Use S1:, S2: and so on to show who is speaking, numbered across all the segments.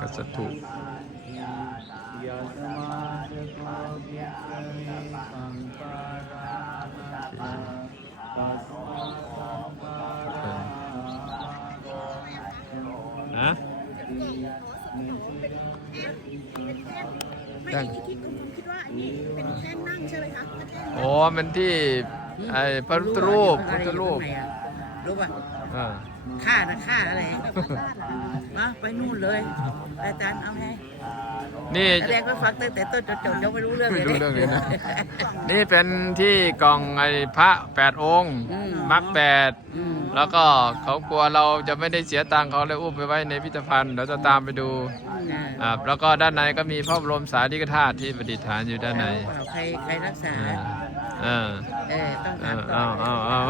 S1: กษัตถุ
S2: ยะสมาสโกภิกขเวสังฆารานะตัสสะสังฆารา
S1: นะ
S3: ไม่ได้คิดคุณคิดว่าอันนี้เป็นแท่นนั่งใช่ไหมคะเป็นแท่น
S1: โอ้มันที่ไอ้พระพุทธรูปพุทธรูป
S4: รู้ป่ะ
S1: อ่า
S4: ค่านะค่าอะไรมาไปนู่นเลยอาจารย์เอาไง
S1: นี่
S4: แสดงว่าฟังตั้งแต่ต้นจนจบยังไม่รู้เรื่องเล
S1: ไม่
S4: ย
S1: รู้เรื่องเลยนะ นี่เป็นที่กล่องไอ้พระแปดองค์
S4: อืม
S1: มักแปด
S4: อืม
S1: แล้วก็เขากลัวเราจะไม่ได้เสียตังค์เขาเลยอุ้มไปไว้ในพิพิธภัณฑ์เดี๋ยวจะตามไปดู
S4: อ่า
S1: อ่าแล้วก็ด้านในก็มีพระบรมสารีริกธาตุที่ประดิษฐานอยู่ด้านใน
S4: ใครใครรักษา
S1: อ่า
S4: เออต้อง
S1: อ่า
S4: ถามก่อ
S1: อ้าวนอ้าวอ้าว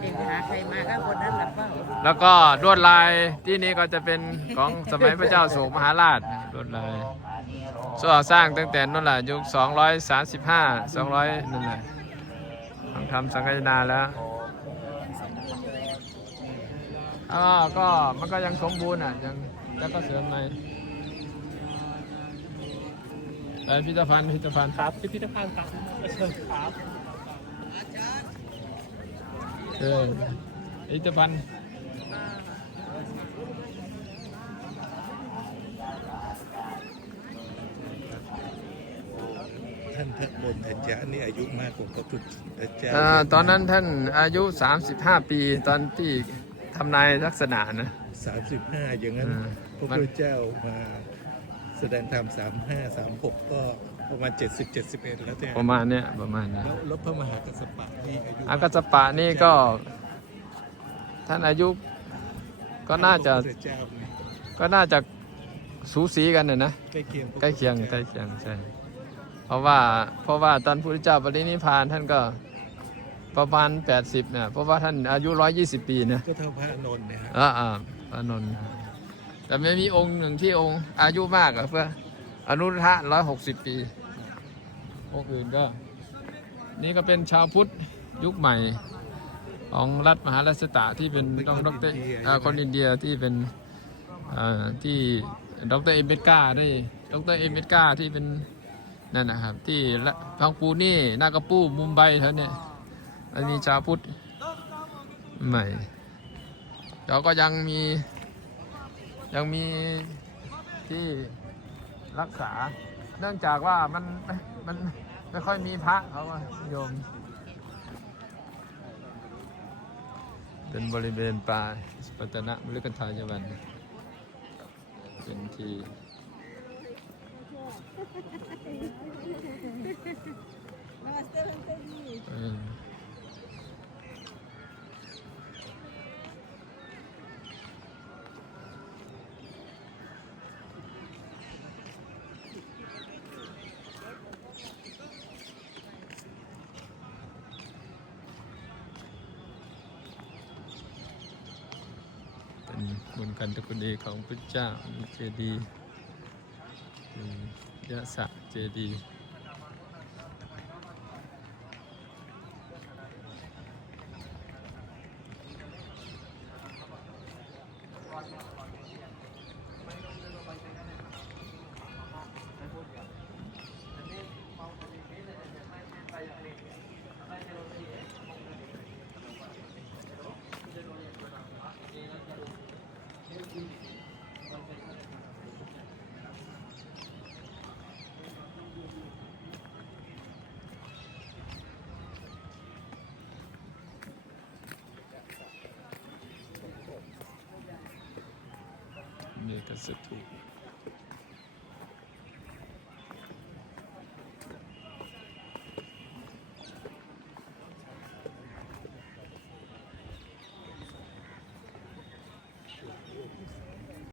S4: เองไปหาใครมาก็คนนั้นหลับเปล่า
S1: แล้วก็ลวดลายที่นี่ก็จะเป็นของสมัยพระเจ้าโศกมหาราชลวดลายสร้างสร้างตั้งแต่นั่นแหละยุค235 200นั่นแหละทำสังกายนาแล้วอ่าก็มันก็ยังสมบูรณ์อะยังแล้วก็เสริมใน ไปพิพิธภัณฑ์พิพิธภัณฑ์
S2: ครับพิพิธภัณฑ์ครับเชิญครับ
S1: เออพิพิธภัณฑ์
S5: ท่านพระบนทัญญานี่อายุมากกว่าพระพุทธเจ้า
S1: อ่าตอนนั้นท่านอายุ 35 ปีตอนที่ทำนายลักษณะนะ
S5: สามสิบห้าอย่างนั้น
S1: อ่า
S5: พระพุทธเจ้ามา แสดงธรรมสามห้าสามหกก็ประมาณเจ็ดสิบเจ็ดสิบเอ็ดแล้วแต่
S1: ประมาณเนี้ยประมาณเนี้ย
S5: แล้วแล้วพระมหากัสสปะนี่อายุ
S1: อากาสปะนี่ก็ ท่านอายุก็น่าจะ
S5: พรพุทธเจ้านี่
S1: ก็น่าจะสูสีกันนะนะ
S5: ใกล้เคียงพระ
S1: ใกล้เคียง
S5: พุทธ
S1: ใกล้
S5: จ้า
S1: เคียงใช่เพราะว่าเพราะว่าตอนพระพุทธเจ้าปรินิพพานท่านก็ประมาณ 80เนี่ยเพราะว่าท่านอายุ 120 ปีนะ
S5: ก็เท่าพระอานนท์เนี่ยฮะ
S1: อ่าอ่าพระนนท์ แต่ไม่มีองค์หนึ่งที่องค์อายุมากอะเพื่ออนุรุทธะร้อยหกสิบปีองค์อื่นก็ นี่ก็เป็นชาวพุทธยุคใหม่ ของรัฐมหาราชตะที่เป็นต้องดรอ่าคนอินเดียที่เป็นอ่าที่ดรเอเมดกาได้ดรเอเมดกาที่เป็นนั่นนะครับ ที่ละพังปูนี่นากาปูมุมไบเท่าเนี้มันมีชาวพุทธใหม่แล้วก็ยังมี ยังมีที่รักษา เนื่องจากว่ามันมันไม่ค่อยมีพระเขาโยม เป็นบริเวณป่าปัตนะมฤกันทายวันเป็นที่เออ เป็น บุญกันตะคุณเอของพระเจ้าเจดีย์อืมยะสะเจดีย์ เมกสถูป